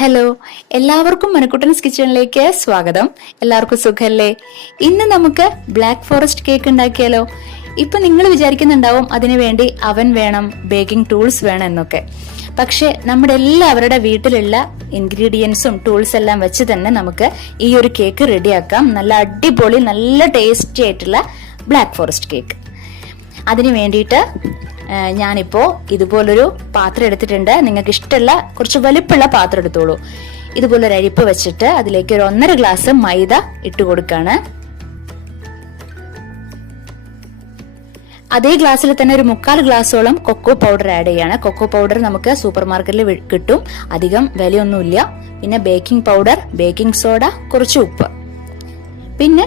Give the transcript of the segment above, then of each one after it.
Hello, എല്ലാവർക്കും മനക്കുട്ടൻസ് കിച്ചണിലേക്ക് സ്വാഗതം. എല്ലാവർക്കും സുഖല്ലേ? ഇന്ന് നമുക്ക് ബ്ലാക്ക് ഫോറസ്റ്റ് കേക്ക് ഉണ്ടാക്കിയാലോ? ഇപ്പൊ നിങ്ങൾ വിചാരിക്കുന്നുണ്ടാവും അതിനു വേണ്ടി അവൻ വേണം, ബേക്കിംഗ് ടൂൾസ് വേണം എന്നൊക്കെ. പക്ഷെ നമ്മുടെ എല്ലാവരുടെ വീട്ടിലുള്ള ഇൻഗ്രീഡിയൻസും ടൂൾസ് എല്ലാം വെച്ച് തന്നെ നമുക്ക് ഈ ഒരു കേക്ക് റെഡിയാക്കാം. നല്ല അടിപൊളി, നല്ല ടേസ്റ്റി ആയിട്ടുള്ള ബ്ലാക്ക് ഫോറസ്റ്റ് കേക്ക്. അതിന് വേണ്ടിയിട്ട് ഞാനിപ്പോ ഇതുപോലൊരു പാത്രം എടുത്തിട്ടുണ്ട്. നിങ്ങൾക്ക് ഇഷ്ടമുള്ള കുറച്ച് വലിപ്പമുള്ള പാത്രം എടുത്തോളൂ. ഇതുപോലൊരു അരിപ്പ് വെച്ചിട്ട് അതിലേക്ക് ഒരു 1.5 ഗ്ലാസ് മൈദ ഇട്ട് കൊടുക്കാണ്. അതേ ഗ്ലാസ്സിൽ തന്നെ ഒരു 3/4 ഗ്ലാസോളം കൊക്കോ പൗഡർ ആഡ് ചെയ്യാണ്. കൊക്കോ പൗഡർ നമുക്ക് സൂപ്പർ മാർക്കറ്റിൽ കിട്ടും, അധികം വിലയൊന്നുമില്ല. പിന്നെ ബേക്കിംഗ് പൗഡർ, ബേക്കിംഗ് സോഡ, കുറച്ച് ഉപ്പ്, പിന്നെ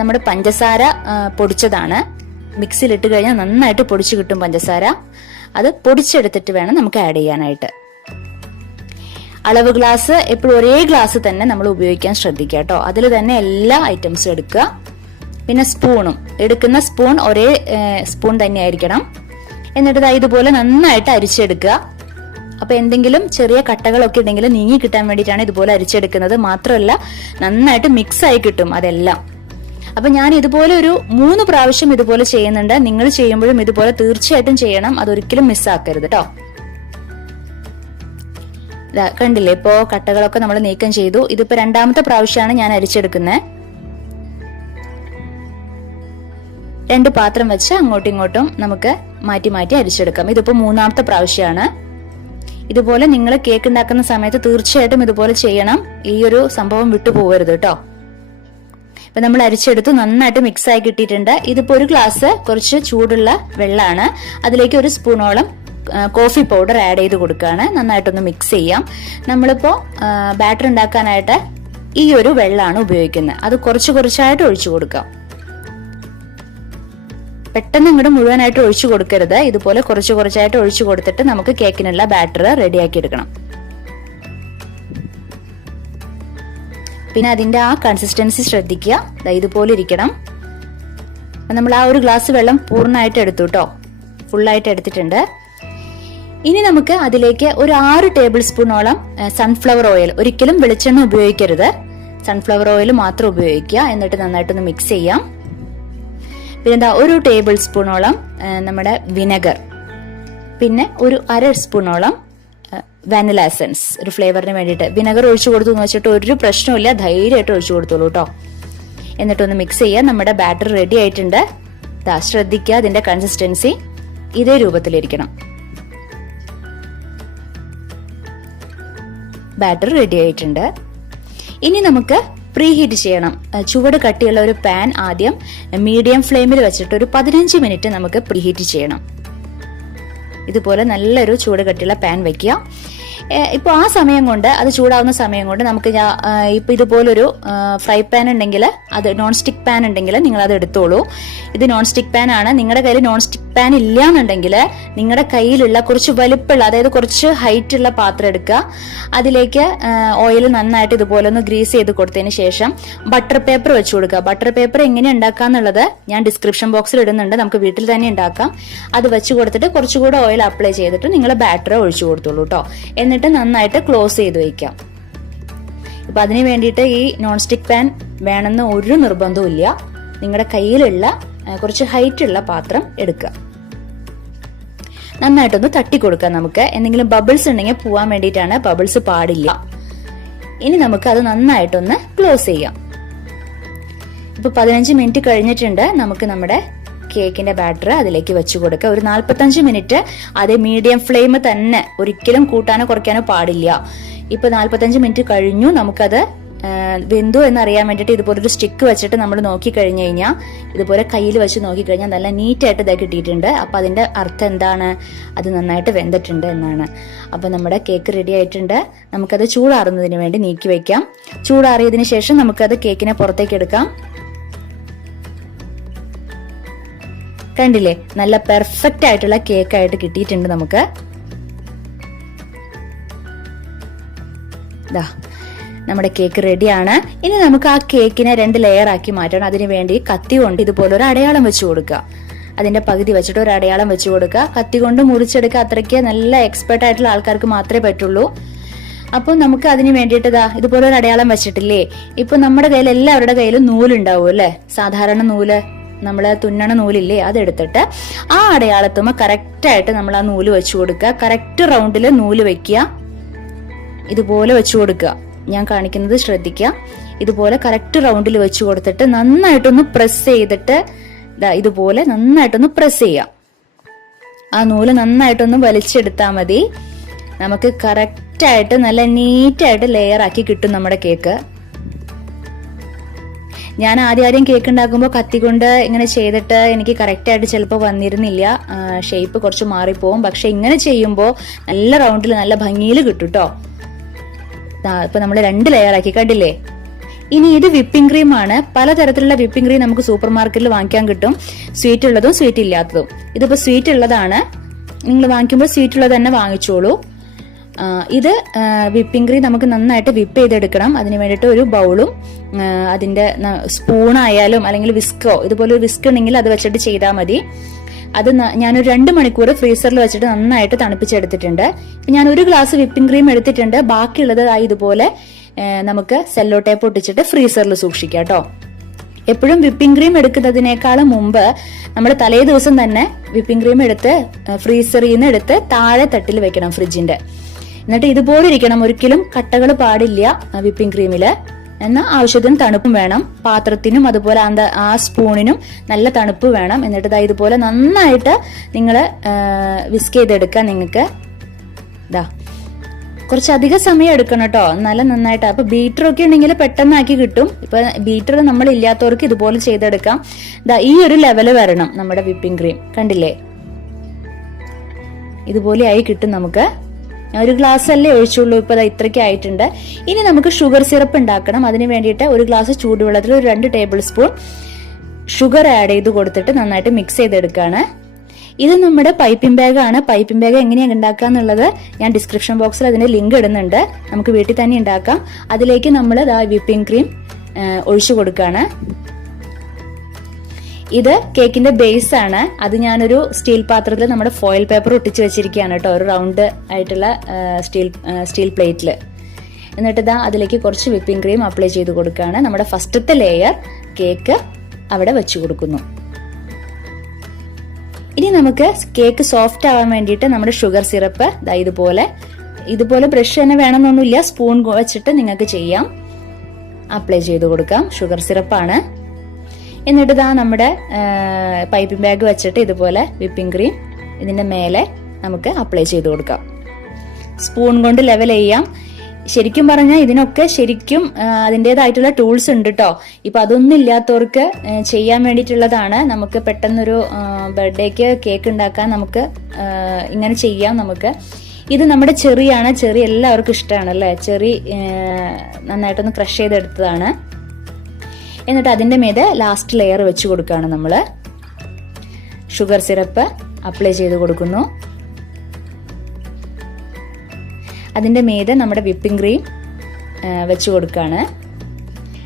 നമ്മുടെ പഞ്ചസാര പൊടിച്ചതാണ്. മിക്സിയിൽ ഇട്ട് കഴിഞ്ഞാൽ നന്നായിട്ട് പൊടിച്ചു കിട്ടും പഞ്ചസാര. അത് പൊടിച്ചെടുത്തിട്ട് വേണം നമുക്ക് ആഡ് ചെയ്യാനായിട്ട്. അളവ് ഗ്ലാസ് എപ്പോഴും ഒരേ ഗ്ലാസ് തന്നെ നമ്മൾ ഉപയോഗിക്കാൻ ശ്രദ്ധിക്കുക കേട്ടോ. അതിൽ തന്നെ എല്ലാ ഐറ്റംസും എടുക്കുക. പിന്നെ സ്പൂണും, എടുക്കുന്ന സ്പൂൺ ഒരേ സ്പൂൺ തന്നെ ആയിരിക്കണം. എന്നിട്ട് ഇതുപോലെ നന്നായിട്ട് അരിച്ചെടുക്കുക. അപ്പൊ എന്തെങ്കിലും ചെറിയ കട്ടകളൊക്കെ ഉണ്ടെങ്കിൽ നീങ്ങി കിട്ടാൻ വേണ്ടിയിട്ടാണ് ഇതുപോലെ അരിച്ചെടുക്കുന്നത്. മാത്രമല്ല നന്നായിട്ട് മിക്സ് ആയി കിട്ടും അതെല്ലാം. അപ്പൊ ഞാൻ ഇതുപോലെ ഒരു 3 പ്രാവശ്യം ഇതുപോലെ ചെയ്യുന്നുണ്ട്. നിങ്ങൾ ചെയ്യുമ്പോഴും ഇതുപോലെ തീർച്ചയായിട്ടും ചെയ്യണം, അതൊരിക്കലും മിസ്സാക്കരുത് കേട്ടോ. കണ്ടില്ലേ, ഇപ്പോ കട്ടകളൊക്കെ നമ്മൾ നീക്കം ചെയ്തു. ഇതിപ്പോ 2ാമത്തെ പ്രാവശ്യമാണ് ഞാൻ അരിച്ചെടുക്കുന്നത്. 2 പാത്രം വെച്ച് അങ്ങോട്ടും ഇങ്ങോട്ടും നമുക്ക് മാറ്റി മാറ്റി അരിച്ചെടുക്കാം. ഇതിപ്പോ 3ാമത്തെ പ്രാവശ്യമാണ്. ഇതുപോലെ നിങ്ങൾ കേക്ക് ഉണ്ടാക്കുന്ന സമയത്ത് തീർച്ചയായിട്ടും ഇതുപോലെ ചെയ്യണം. ഈ ഒരു സംഭവം വിട്ടുപോകരുത് കേട്ടോ. ഇപ്പൊ നമ്മൾ അരിച്ചെടുത്ത് നന്നായിട്ട് മിക്സ് ആയി കിട്ടിയിട്ടുണ്ട്. ഇതിപ്പോ ഒരു ഗ്ലാസ് കുറച്ച് ചൂടുള്ള വെള്ളമാണ്. അതിലേക്ക് 1 സ്പൂണോളം കോഫി പൗഡർ ആഡ് ചെയ്ത് കൊടുക്കുകയാണ്. നന്നായിട്ടൊന്ന് മിക്സ് ചെയ്യാം. നമ്മളിപ്പോ ബാറ്റർ ഉണ്ടാക്കാനായിട്ട് ഈ ഒരു വെള്ളമാണ് ഉപയോഗിക്കുന്നത്. അത് കുറച്ച് കുറച്ചായിട്ട് ഒഴിച്ചു കൊടുക്കാം. പെട്ടെന്ന് ഇങ്ങോട്ട് മുഴുവനായിട്ട് ഒഴിച്ചു കൊടുക്കരുത്. ഇതുപോലെ കുറച്ച് കുറച്ചായിട്ട് ഒഴിച്ചു കൊടുത്തിട്ട് നമുക്ക് കേക്കിനുള്ള ബാറ്റർ റെഡിയാക്കി എടുക്കണം. പിന്നെ അതിന്റെ ആ കൺസിസ്റ്റൻസി ശ്രദ്ധിക്കുക. ഇതുപോലെ ഇരിക്കണം. നമ്മൾ ആ ഒരു ഗ്ലാസ് വെള്ളം പൂർണ്ണമായിട്ട് എടുത്തു കേട്ടോ, ഫുള്ളായിട്ട് എടുത്തിട്ടുണ്ട്. ഇനി നമുക്ക് അതിലേക്ക് ഒരു 6 ടേബിൾ സ്പൂണോളം സൺഫ്ലവർ ഓയിൽ, ഒരിക്കലും വെളിച്ചെണ്ണ ഉപയോഗിക്കരുത്, സൺഫ്ലവർ ഓയിൽ മാത്രം ഉപയോഗിക്കുക. എന്നിട്ട് നന്നായിട്ടൊന്ന് മിക്സ് ചെയ്യാം. പിന്നെ 1 ടേബിൾ സ്പൂണോളം നമ്മുടെ വിനെഗർ, പിന്നെ ഒരു 1/2 സ്പൂണോളം വാനില എസൻസ്, ഒരു ഫ്ലേവറിന് വേണ്ടിയിട്ട്. വിനെഗർ ഒഴിച്ചു കൊടുത്തു എന്ന് വെച്ചിട്ട് ഒരു പ്രശ്നമില്ല, ധൈര്യമായിട്ട് ഒഴിച്ചു കൊടുത്തോളൂ കേട്ടോ. എന്നിട്ടൊന്ന് മിക്സ് ചെയ്യാം. നമ്മുടെ ബാറ്റർ റെഡി ആയിട്ടുണ്ട്. ശ്രദ്ധിക്കുക, അതിന്റെ കൺസിസ്റ്റൻസി ഇതേ രൂപത്തിലിരിക്കണം. ബാറ്റർ റെഡി ആയിട്ടുണ്ട്. ഇനി നമുക്ക് പ്രീ ഹീറ്റ് ചെയ്യണം. ചുവട് കട്ടിയുള്ള ഒരു പാൻ ആദ്യം മീഡിയം ഫ്ലെയിമിൽ വെച്ചിട്ട് ഒരു 15 മിനിറ്റ് നമുക്ക് പ്രീ ഹീറ്റ് ചെയ്യണം. ഇതുപോലെ നല്ലൊരു ചൂട് കട്ടിയുള്ള പാൻ വെക്കുക. ഇപ്പൊ ആ സമയം കൊണ്ട്, അത് ചൂടാവുന്ന സമയം കൊണ്ട് നമുക്ക് ഇപ്പൊ ഇതുപോലൊരു ഫ്രൈ പാൻ ഉണ്ടെങ്കിൽ, അത് നോൺ സ്റ്റിക് പാൻ ഉണ്ടെങ്കിൽ നിങ്ങൾ അത് എടുത്തോളൂ. ഇത് നോൺ സ്റ്റിക് പാൻ ആണ്. നിങ്ങളുടെ കയ്യിൽ നോൺ സ്റ്റിക് പാൻ ഇല്ല എന്നുണ്ടെങ്കിൽ നിങ്ങളുടെ കയ്യിലുള്ള കുറച്ച് വലിപ്പമുള്ള, അതായത് കുറച്ച് ഹൈറ്റ് ഉള്ള പാത്രം എടുക്കുക. അതിലേക്ക് ഓയിൽ നന്നായിട്ട് ഇതുപോലെ ഒന്ന് ഗ്രീസ് ചെയ്ത് കൊടുത്തതിന് ശേഷം ബട്ടർ പേപ്പർ വെച്ച് കൊടുക്കുക. ബട്ടർ പേപ്പർ എങ്ങനെ ഉണ്ടാക്കാന്നുള്ളത് ഞാൻ ഡിസ്ക്രിപ്ഷൻ ബോക്സിൽ ഇടുന്നുണ്ട്, നമുക്ക് വീട്ടിൽ തന്നെ ഉണ്ടാക്കാം. അത് വെച്ച് കൊടുത്തിട്ട് കുറച്ചുകൂടെ ഓയിൽ അപ്ലൈ ചെയ്തിട്ട് നിങ്ങൾ ബാറ്റർ ഒഴിച്ചു കൊടുത്തോളൂ കേട്ടോ. എന്നിട്ട് നന്നായിട്ട് ക്ലോസ് ചെയ്ത് വയ്ക്കാം. ഇപ്പൊ അതിന് വേണ്ടിയിട്ട് ഈ നോൺ സ്റ്റിക് പാൻ വേണമെന്ന് ഒരു നിർബന്ധവും ഇല്ല. നിങ്ങളുടെ കയ്യിലുള്ള കുറച്ച് ഹൈറ്റ് ഉള്ള പാത്രം എടുക്കുക. നന്നായിട്ടൊന്ന് തട്ടി കൊടുക്കാം. നമുക്ക് എന്തെങ്കിലും ബബിൾസ് ഉണ്ടെങ്കിൽ പോവാൻ വേണ്ടിയിട്ടാണ്, ബബിൾസ് പാടില്ല. ഇനി നമുക്ക് അത് നന്നായിട്ടൊന്ന് ക്ലോസ് ചെയ്യാം. ഇപ്പൊ 15 മിനിറ്റ് കഴിഞ്ഞിട്ടുണ്ട്. നമുക്ക് നമ്മുടെ കേക്കിന്റെ ബാറ്റർ അതിലേക്ക് വെച്ചു കൊടുക്കുക. ഒരു 45 മിനിറ്റ് അതേ മീഡിയം ഫ്ലെയിം തന്നെ, ഒരിക്കലും കൂട്ടാനോ കുറയ്ക്കാനോ പാടില്ല. ഇപ്പൊ 45 മിനിറ്റ് കഴിഞ്ഞു. നമുക്കത് വെന്തു എന്നറിയാൻ വേണ്ടിയിട്ട് ഇതുപോലൊരു സ്റ്റിക്ക് വെച്ചിട്ട് നമ്മൾ നോക്കി കഴിഞ്ഞു കഴിഞ്ഞാൽ, ഇതുപോലെ കയ്യിൽ വെച്ച് നോക്കി കഴിഞ്ഞാൽ നല്ല നീറ്റായിട്ട് ഇതായി കിട്ടിയിട്ടുണ്ട്. അപ്പൊ അതിന്റെ അർത്ഥം എന്താണ്? അത് നന്നായിട്ട് വെന്തിട്ടുണ്ട് എന്നാണ്. അപ്പൊ നമ്മുടെ കേക്ക് റെഡി ആയിട്ടുണ്ട്. നമുക്കത് ചൂടാറുന്നതിന് വേണ്ടി നീക്കി വെക്കാം. ചൂടാറിയതിനു ശേഷം നമുക്കത് കേക്കിനെ പുറത്തേക്ക് എടുക്കാം. കണ്ടില്ലേ, നല്ല പെർഫെക്റ്റ് ആയിട്ടുള്ള കേക്ക് ആയിട്ട് കിട്ടിയിട്ടുണ്ട് നമുക്ക്. നമ്മുടെ കേക്ക് റെഡിയാണ്. ഇനി നമുക്ക് ആ കേക്കിനെ 2 ലെയർ ആക്കി മാറ്റണം. അതിനു വേണ്ടി കത്തി കൊണ്ട് ഇതുപോലെ ഒരു അടയാളം വെച്ച് കൊടുക്കുക. അതിന്റെ പകുതി വെച്ചിട്ട് ഒരു അടയാളം വെച്ച് കൊടുക്കുക. കത്തി കൊണ്ട് മുറിച്ചെടുക്കുക. അത്രയ്ക്ക് നല്ല എക്സ്പെർട്ട് ആയിട്ടുള്ള ആൾക്കാർക്ക് മാത്രമേ പറ്റുള്ളൂ. അപ്പോൾ നമുക്ക് അതിന് വേണ്ടിയിട്ട് ഇതുപോലെ ഒരു അടയാളം വെച്ചിട്ടില്ലേ. ഇപ്പൊ നമ്മുടെ കയ്യിൽ എല്ലാവരുടെ കയ്യിലും നൂലുണ്ടാവും അല്ലെ, സാധാരണ നൂല്, നമ്മള് തുന്നണ നൂലില്ലേ, അതെടുത്തിട്ട് ആ അടയാളത്തുമ്പോ കറക്റ്റ് ആയിട്ട് നമ്മൾ ആ നൂല് വെച്ചു കൊടുക്കുക. കറക്റ്റ് റൗണ്ടില് നൂല് വെക്കുക, ഇതുപോലെ വെച്ചു കൊടുക്കുക. ഞാൻ കാണിക്കുന്നത് ശ്രദ്ധിക്കുക. ഇതുപോലെ കറക്റ്റ് റൗണ്ടിൽ വെച്ചു കൊടുത്തിട്ട് നന്നായിട്ടൊന്ന് പ്രസ് ചെയ്തിട്ട് ഇതുപോലെ നന്നായിട്ടൊന്ന് പ്രസ് ചെയ്യാം. ആ നൂല് നന്നായിട്ടൊന്ന് വലിച്ചെടുത്താൽ മതി. നമുക്ക് കറക്റ്റ് ആയിട്ട് നല്ല നീറ്റായിട്ട് ലെയർ ആക്കി കിട്ടും നമ്മുടെ കേക്ക്. ഞാൻ ആദ്യം കേക്ക് ഉണ്ടാക്കുമ്പോൾ കത്തിക്കൊണ്ട് ഇങ്ങനെ ചെയ്തിട്ട് എനിക്ക് കറക്റ്റ് ആയിട്ട് ചിലപ്പോൾ വന്നിരുന്നില്ല, ഷേപ്പ് കുറച്ച് മാറിപ്പോവും. പക്ഷെ ഇങ്ങനെ ചെയ്യുമ്പോൾ നല്ല റൗണ്ടിൽ നല്ല ഭംഗിയിൽ കിട്ടും കേട്ടോ. ഇപ്പൊ നമ്മൾ 2 ലെയർ ആക്കി കണ്ടില്ലേ. ഇനി ഇത് വിപ്പിംഗ് ക്രീം ആണ്. പലതരത്തിലുള്ള വിപ്പിംഗ് ക്രീം നമുക്ക് സൂപ്പർ മാർക്കറ്റിൽ വാങ്ങിക്കാൻ കിട്ടും, സ്വീറ്റ് ഉള്ളതും സ്വീറ്റ് ഇല്ലാത്തതും. ഇതിപ്പോ സ്വീറ്റ് ഉള്ളതാണ്, നിങ്ങൾ വാങ്ങിക്കുമ്പോൾ സ്വീറ്റ് ഉള്ളത് തന്നെ വാങ്ങിച്ചോളൂ. ഇത് വിപ്പിംഗ് ക്രീം നമുക്ക് നന്നായിട്ട് വിപ്പ് ചെയ്തെടുക്കണം. അതിന് വേണ്ടിയിട്ട് ഒരു ബൗളും അതിന്റെ സ്പൂണായാലും അല്ലെങ്കിൽ വിസ്കോ, ഇതുപോലെ ഒരു വിസ്ക് ഉണ്ടെങ്കിൽ അത് വെച്ചിട്ട് ചെയ്താൽ മതി. അത് ഞാനൊരു 2 മണിക്കൂർ ഫ്രീസറിൽ വെച്ചിട്ട് നന്നായിട്ട് തണുപ്പിച്ചെടുത്തിട്ടുണ്ട്. ഞാൻ 1 ഗ്ലാസ് വിപ്പിംഗ് ക്രീം എടുത്തിട്ടുണ്ട്. ബാക്കിയുള്ളത് ഇതുപോലെ നമുക്ക് സെല്ലോ ടേപ്പ് ഒട്ടിച്ചിട്ട് ഫ്രീസറിൽ സൂക്ഷിക്കാം കേട്ടോ. എപ്പോഴും വിപ്പിംഗ് ക്രീം എടുക്കുന്നതിനേക്കാളും മുമ്പ് നമ്മൾ തലേ ദിവസം തന്നെ വിപ്പിംഗ് ക്രീം എടുത്ത് ഫ്രീസറിൽ നിന്ന് എടുത്ത് താഴെ തട്ടിൽ വെക്കണം ഫ്രിഡ്ജിന്റെ. എന്നിട്ട് ഇതുപോലെ ഇരിക്കണം, ഒരിക്കലും കട്ടകൾ പാടില്ല വിപ്പിംഗ് ക്രീമില്. എന്നാൽ ആവശ്യത്തിന് തണുപ്പും വേണം, പാത്രത്തിനും അതുപോലെ ആ സ്പൂണിനും നല്ല തണുപ്പ് വേണം. എന്നിട്ട് ഇതുപോലെ നന്നായിട്ട് നിങ്ങൾ വിസ്ക് ചെയ്തെടുക്കാം. നിങ്ങൾക്ക് കുറച്ചധികം സമയം എടുക്കണം കേട്ടോ, നല്ല നന്നായിട്ട്. അപ്പൊ ബീറ്റർ ഒക്കെ ഉണ്ടെങ്കിൽ പെട്ടെന്നാക്കി കിട്ടും. ഇപ്പൊ ബീറ്റർ നമ്മൾ ഇല്ലാത്തവർക്ക് ഇതുപോലെ ചെയ്തെടുക്കാം. ഈ ഒരു ലെവല് വരണം നമ്മുടെ വിപ്പിംഗ് ക്രീം, കണ്ടില്ലേ, ഇതുപോലെ ആയി കിട്ടും നമുക്ക്. ഞാൻ 1 ഗ്ലാസ് അല്ലേ ഒഴിച്ചുള്ളൂ, ഇപ്പൊ ഇത്രയ്ക്ക് ആയിട്ടുണ്ട്. ഇനി നമുക്ക് ഷുഗർ സിറപ്പ് ഉണ്ടാക്കണം. അതിന് വേണ്ടിയിട്ട് 1 ഗ്ലാസ് ചൂടുവെള്ളത്തിൽ 2 ടേബിൾ സ്പൂൺ ഷുഗർ ആഡ് ചെയ്ത് കൊടുത്തിട്ട് നന്നായിട്ട് മിക്സ് ചെയ്തെടുക്കുകയാണ്. ഇത് നമ്മുടെ പൈപ്പിംഗ് ബാഗ് ആണ്. പൈപ്പിംഗ് ബാഗ് എങ്ങനെയാണ് ഉണ്ടാക്കുക എന്നുള്ളത് ഞാൻ ഡിസ്ക്രിപ്ഷൻ ബോക്സിൽ അതിന്റെ ലിങ്ക് ഇടുന്നുണ്ട്. നമുക്ക് വീട്ടിൽ തന്നെ ഉണ്ടാക്കാം. അതിലേക്ക് നമ്മൾ വിപ്പിംഗ് ക്രീം ഒഴിച്ചു കൊടുക്കുകയാണ്. ഇത് കേക്കിന്റെ ബേസ് ആണ്. അത് ഞാനൊരു സ്റ്റീൽ പാത്രത്തിൽ നമ്മുടെ ഫോയിൽ പേപ്പർ ഒട്ടിച്ച് വെച്ചിരിക്കുകയാണ് കേട്ടോ, ഒരു റൗണ്ട് ആയിട്ടുള്ള സ്റ്റീൽ പ്ലേറ്റിൽ. എന്നിട്ട് അതിലേക്ക് കുറച്ച് വിപ്പിംഗ് ക്രീം അപ്ലൈ ചെയ്ത് കൊടുക്കുകയാണ്. നമ്മുടെ ഫസ്റ്റത്തെ ലെയർ കേക്ക് അവിടെ വെച്ചു കൊടുക്കുന്നു. ഇനി നമുക്ക് കേക്ക് സോഫ്റ്റ് ആവാൻ വേണ്ടിയിട്ട് നമ്മുടെ ഷുഗർ സിറപ്പ് ഇതുപോലെ ബ്രഷ് തന്നെ വേണമെന്നൊന്നുമില്ല, സ്പൂൺ വെച്ചിട്ട് നിങ്ങൾക്ക് ചെയ്യാം. അപ്ലൈ ചെയ്ത് കൊടുക്കാം. ഷുഗർ സിറപ്പാണ്. എന്നിട്ട് നമ്മുടെ പൈപ്പിംഗ് ബാഗ് വെച്ചിട്ട് ഇതുപോലെ വിപ്പിംഗ് ക്രീം ഇതിന്റെ മേലെ നമുക്ക് അപ്ലൈ ചെയ്ത് കൊടുക്കാം. സ്പൂൺ കൊണ്ട് ലെവൽ ചെയ്യാം. ശരിക്കും പറഞ്ഞാൽ ഇതിനൊക്കെ ശരിക്കും അതിൻ്റെതായിട്ടുള്ള ടൂൾസ് ഉണ്ട് കേട്ടോ. ഇപ്പൊ അതൊന്നും ഇല്ലാത്തവർക്ക് ചെയ്യാൻ വേണ്ടിയിട്ടുള്ളതാണ്. നമുക്ക് പെട്ടെന്നൊരു ബർത്ത്ഡേക്ക് കേക്ക് ഉണ്ടാക്കാൻ നമുക്ക് ഇങ്ങനെ ചെയ്യാം. നമുക്ക് ഇത് നമ്മുടെ ചെറിയാണ്. ചെറി എല്ലാവർക്കും ഇഷ്ടമാണ് അല്ലേ. ചെറി നന്നായിട്ടൊന്ന് ക്രഷ് ചെയ്തെടുത്തതാണ്. എന്നിട്ട് അതിന്റെ മീതെ ലാസ്റ്റ് ലെയർ വെച്ച് കൊടുക്കുകയാണ് നമ്മൾ. ഷുഗർ സിറപ്പ് അപ്ലൈ ചെയ്ത് കൊടുക്കുന്നു. അതിന്റെ മീതെ നമ്മുടെ വിപ്പിംഗ് ക്രീം വെച്ച് കൊടുക്കുകയാണ്.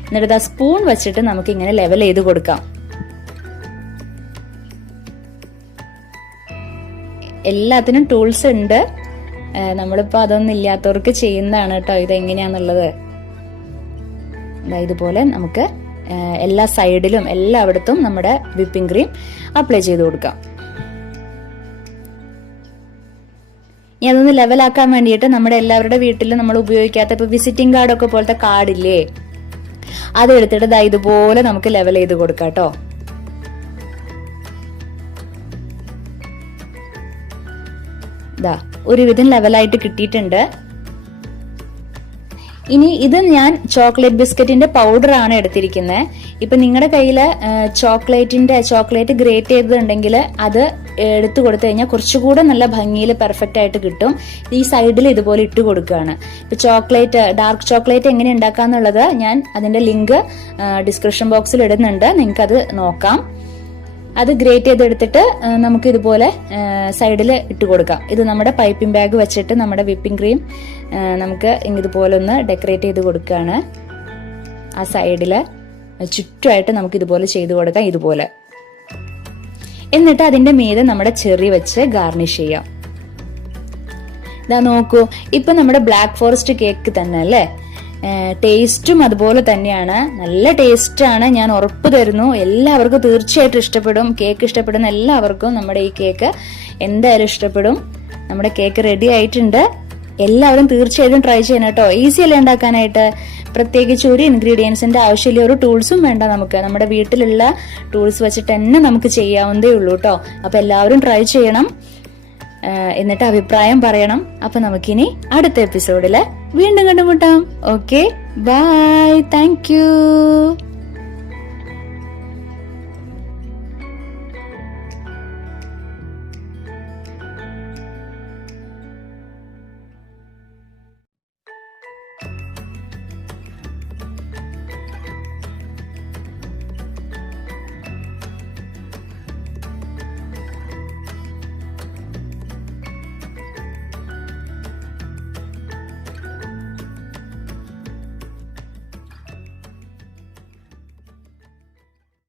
എന്നിട്ട് സ്പൂൺ വെച്ചിട്ട് നമുക്ക് ഇങ്ങനെ ലെവൽ ചെയ്ത് കൊടുക്കാം. എല്ലാത്തിനും ടൂൾസ് ഉണ്ട്. നമ്മളിപ്പോ അതൊന്നും ഇല്ലാത്തവർക്ക് ചെയ്യുന്നതാണ് കേട്ടോ ഇതെങ്ങനെയാന്നുള്ളത്. ഇതുപോലെ നമുക്ക് എല്ലാ സൈഡിലും എല്ലായിടത്തും നമ്മുടെ വിപ്പിംഗ് ക്രീം അപ്ലൈ ചെയ്ത് കൊടുക്കാം. ഇനി അതൊന്ന് ലെവലാക്കാൻ വേണ്ടിയിട്ട് നമ്മുടെ എല്ലാവരുടെ വീട്ടിലും നമ്മൾ ഉപയോഗിക്കാത്ത ഇപ്പൊ വിസിറ്റിംഗ് കാർഡൊക്കെ പോലത്തെ കാർഡില്ലേ, അതെടുത്തിട്ട് ഇതുപോലെ നമുക്ക് ലെവൽ ചെയ്ത് കൊടുക്കാം കേട്ടോ. ഒരുവിധം ലെവലായിട്ട് കിട്ടിയിട്ടുണ്ട്. ഇനി ഇത് ഞാൻ ചോക്ലേറ്റ് ബിസ്ക്കറ്റിന്റെ പൗഡർ ആണ് എടുത്തിരിക്കുന്നത്. ഇപ്പൊ നിങ്ങളുടെ കയ്യില് ചോക്ലേറ്റ് ഗ്രേറ്റ് ചെയ്തതുണ്ടെങ്കിൽ അത് എടുത്തു കൊടുത്തു കഴിഞ്ഞാൽ കുറച്ചുകൂടെ നല്ല ഭംഗിയിൽ പെർഫെക്റ്റ് ആയിട്ട് കിട്ടും. ഈ സൈഡിൽ ഇതുപോലെ ഇട്ട് കൊടുക്കുകയാണ്. ഇപ്പൊ ഡാർക്ക് ചോക്ലേറ്റ് എങ്ങനെ ഉണ്ടാക്കാന്നുള്ളത് ഞാൻ അതിന്റെ ലിങ്ക് ഡിസ്ക്രിപ്ഷൻ ബോക്സിൽ ഇടുന്നുണ്ട്, നിങ്ങൾക്ക് അത് നോക്കാം. അത് ഗ്രേറ്റ് ചെയ്തെടുത്തിട്ട് നമുക്ക് ഇതുപോലെ സൈഡിൽ ഇട്ട് കൊടുക്കാം. ഇത് നമ്മുടെ പൈപ്പിംഗ് ബാഗ് വെച്ചിട്ട് നമ്മുടെ വിപ്പിംഗ് ക്രീം നമുക്ക് ഇതുപോലെ ഒന്ന് ഡെക്കറേറ്റ് ചെയ്ത് കൊടുക്കുകയാണ്. ആ സൈഡില് ചുറ്റുമായിട്ട് നമുക്ക് ഇതുപോലെ ചെയ്ത് കൊടുക്കാം. ഇതുപോലെ എന്നിട്ട് അതിന്റെ മീതെ നമ്മുടെ ചെറി വെച്ച് ഗാർണിഷ് ചെയ്യാം. ഇതാ നോക്കൂ, ഇപ്പൊ നമ്മുടെ ബ്ലാക്ക് ഫോറസ്റ്റ് കേക്ക് തന്നെ അല്ലേ, ടേസ്റ്റും അതുപോലെ തന്നെയാണ്. നല്ല ടേസ്റ്റ് ആണ്, ഞാൻ ഉറപ്പ് തരുന്നു. എല്ലാവർക്കും തീർച്ചയായിട്ടും ഇഷ്ടപ്പെടും. കേക്ക് ഇഷ്ടപ്പെടുന്ന എല്ലാവർക്കും നമ്മുടെ ഈ കേക്ക് എന്തായാലും ഇഷ്ടപ്പെടും. നമ്മുടെ കേക്ക് റെഡി ആയിട്ടുണ്ട്. എല്ലാവരും തീർച്ചയായിട്ടും ട്രൈ ചെയ്യണം കേട്ടോ. ഈസി അല്ലേ ഉണ്ടാക്കാനായിട്ട്. പ്രത്യേകിച്ച് ഒരു ഇൻഗ്രീഡിയൻസിന്റെ ആവശ്യമില്ല, ഒരു ടൂൾസും വേണ്ട. നമുക്ക് നമ്മുടെ വീട്ടിലുള്ള ടൂൾസ് വെച്ചിട്ട് തന്നെ നമുക്ക് ചെയ്യാവുന്നതേ ഉള്ളൂ കേട്ടോ. അപ്പൊ എല്ലാവരും ട്രൈ ചെയ്യണം, എന്നിട്ട് അഭിപ്രായം പറയണം. അപ്പൊ നമുക്കിനി അടുത്ത എപ്പിസോഡില് വീണ്ടും കണ്ടുമുട്ടാം. Okay, bye, thank U.